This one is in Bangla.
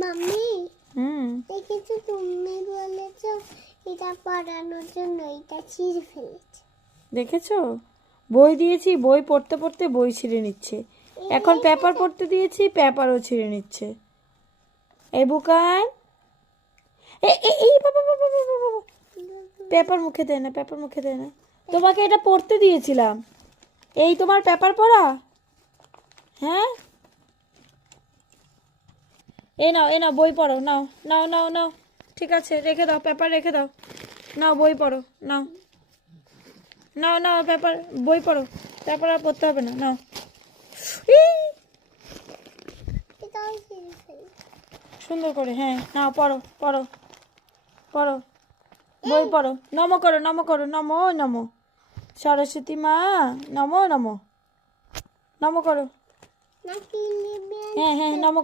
মাম্মি দেখেছো তুমি বলেছো এটা পড়ানোর জন্য এটা ছিঁড়ে ফেলেছে। দেখেছো, বই দিয়েছি, বই পড়তে পড়তে বই ছিঁড়ে নিচ্ছে। এখন পেপার পড়তে দিয়েছি, পেপারও ছিঁড়ে নিচ্ছে। এই বুকান, এই বাবা বাবা বাবা বাবা, পেপার মুখে দেয় না, পেপার মুখে দেয় না। তোমাকে এটা পড়তে দিয়েছিলাম, এই তোমার পেপার পড়া। হ্যাঁ, এই নাও বই পড়ো, নাও নাও নাও নাও। ঠিক আছে, রেখে দাও, পেপার রেখে দাও। নাও বই পড়ো, নাও নাও নাও পেপার, বই পড়ো, পেপার আর পড়তে হবে না, নাও। এটাও ছিঁড়ে ফেলেছে। সুন্দর করে, হ্যাঁ, নাও পড়ো পড়ো পড়ো, বই পড়ো। নমো করো, নমো করো, নমো নমো সরস্বতী মা, নমো নমো, নমো করো। নাকি লিখবে? হ্যাঁ হ্যাঁ, নমো।